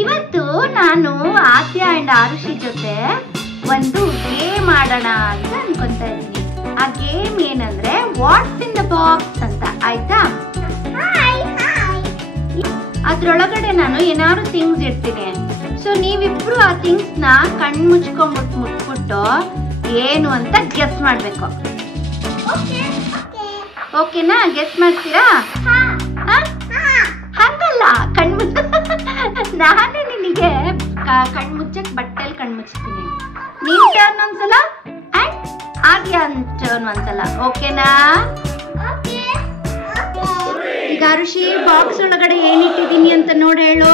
ಇವತ್ತು ನಾನು ಆದ್ಯ ಅಂಡ್ ಆರುಷಿ ಜೊತೆ ಒಂದು ಗೇಮ್ ಆಡೋಣ ಅಂತ ಅನ್ಕೊಂತಾ ಇದ್ದೀನಿ. ಆ ಗೇಮ್ ಏನಂದ್ರೆ ವಾಟ್ಸ್ ಇನ್ ದ ಬಾಕ್ಸ್ ಅಂತ, ಆಯ್ತಾ? ಅದ್ರೊಳಗಡೆ ನಾನು ಏನಾದ್ರು ಥಿಂಗ್ಸ್ ಇಡ್ತೀನಿ. ಸೊ ನೀವಿಬ್ರು ಆ ಥಿಂಗ್ಸ್ ನ ಕಣ್ ಮುಟ್ಬಿಟ್ಟು ಏನು ಅಂತ ಗೆಸ್ ಮಾಡ್ಬೇಕು. ಓಕೆನಾ? ಗೆಸ್ ಮಾಡ್ತೀರಾ? ಹಂಗಲ್ಲ, ನಾನೇ ನಿನಗೆ ಕಣ್ಮುಚ್ಚಕ್ ಬಟ್ಟೆಲ್ ಕಣ್ಮುಚ್ತೀನಿ. ನಿನ್ ಟರ್ನ್ ಒಂದ್ಸಲ ಅಂಡ್ ಆದ್ಯ ಟರ್ನ್ ಒಂದ್ಸಲ. ಓಕೆನಾ? ಈಗ ಆರುಷಿ ಬಾಕ್ಸ್ ಒಳಗಡೆ ಏನಿಟ್ಟಿದ್ದೀನಿ ಅಂತ ನೋಡಿ ಹೇಳು.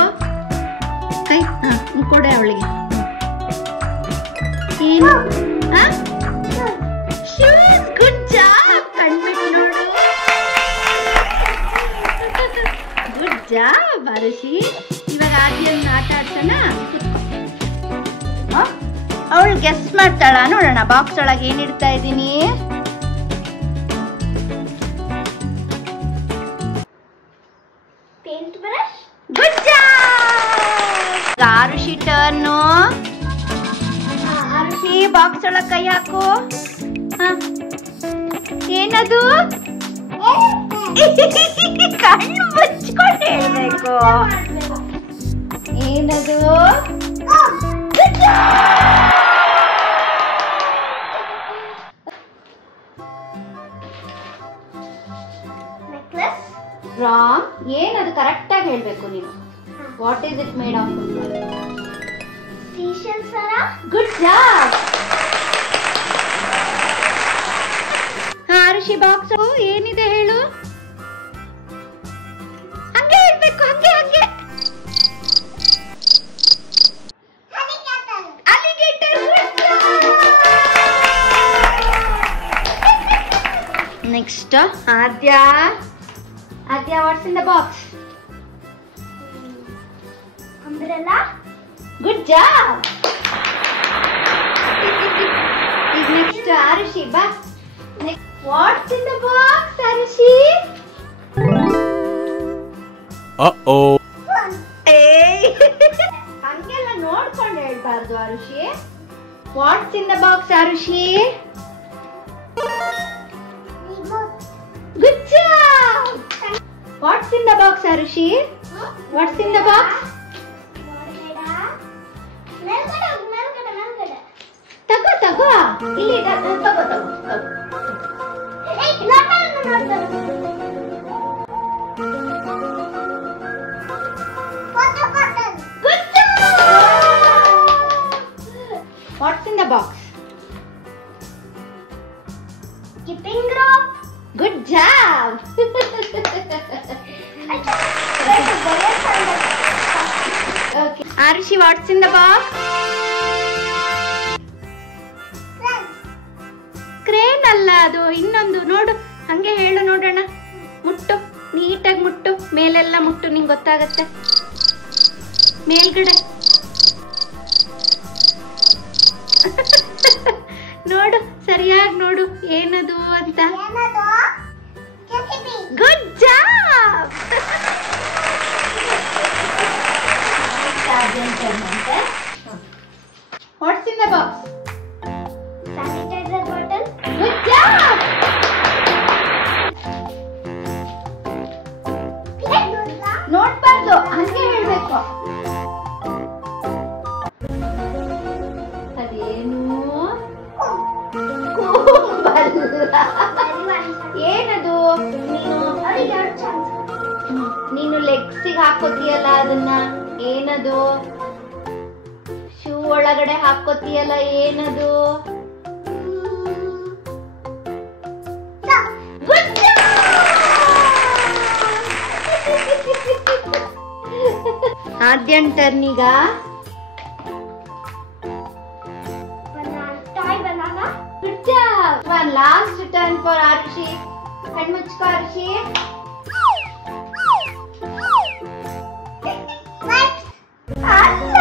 ಕೈ ಕೊಡೆ ಅವಳಿಗೆ. ಏನು? ಶೂಸ್. Good job. ಕಣ್ಬಿಟ್ಟು ನೋಡು. Good job Arushi. ಇವಾಗ ಆದ್ಯನ್ನ ಆಟ ಆಡ್ಸೋಣ. ಅವಳು ಗೆಸ್ ಮಾಡ್ತಾಳ ನೋಡೋಣ. ಬಾಕ್ಸ್ ಒಳಗೆ ಏನಿಡ್ತಾ ಇದ್ದೀನಿ. Paint brush. Good job. Arushi turn. Arushi box ಒಳಗೆ ಕೈ ಹಾಕು. ಏನದು? ಕಣ್ಣು ಮುಚ್ಕೊಂಡು ಹೇಳ್ಬೇಕು. ಏನದು? ರಾಂಗ್. ಏನದು? ಕರೆಕ್ಟ್ ಆಗಿ ಹೇಳ್ಬೇಕು ನೀನು. What is it made of? Good job. Arushi box ಏನಿದೆ ಹೇಳು. ಹಂಗೆ ಹೇಳ್ಬೇಕು. ಹಂಗೆ ಹಂಗೆ. Next Aadya. Aadya, what's in the box? Umbrella. Good job. ಈಗ ನೆಕ್ಸ್ಟ್ ಆರುಷಿ ಬಾ. What's in the box Arushi? ಹಂಗೆಲ್ಲ ನೋಡ್ಕೊಂಡು ಹೇಳ್ಬಾರ್ದು Arushi. What's in the box Arushi? Good job. What's in the box Arushi? What's in the box? ತಗೋ ತಗೋ. ಇಲ್ಲಿ ತಗೋ ತಗೋ ತಗೋ. What's in the box? Skipping rope. Good job. Okay. Arushi, what's in the box? Crane ಅಲ್ಲ ಅದು, ಇನ್ನೊಂದು. ನೋಡು, ಹಂಗೆ ಹೇಳು ನೋಡೋಣ. ಮುಟ್ಟು, ನೀಟಾಗಿ ಮುಟ್ಟು. ಮೇಲೆಲ್ಲ ಮುಟ್ಟು, ನಿಂಗೆ ಗೊತ್ತಾಗತ್ತೆ. ಮೇಲ್ಗಡೆ ನೋಡು, ಸರಿಯಾಗಿ ನೋಡು ಏನದು ಅಂತ. Good job. What's in the box? Sanitiser bottle. Good job. ನೋಡ್ಬಾರ್ದು, ಹಂಗೆ ಹೇಳ್ಬೇಕು. ಅದೇನು? ಏನದು? ನೀನು ಲೆಗ್ಸಿಗೆ ಹಾಕೋತೀಯಲ್ಲ ಅದನ್ನ, ಏನದು? ಶೂ ಒಳಗಡೆ ಹಾಕೋತೀಯಲ್ಲ, ಏನದು? ಆದ್ಯನ್ ಟರ್ನಿಗ. Good job. One last turn for Arushi. ಕಣ್ಮುಚ್ಕೋ Arushi. ಅಲ್ಲ.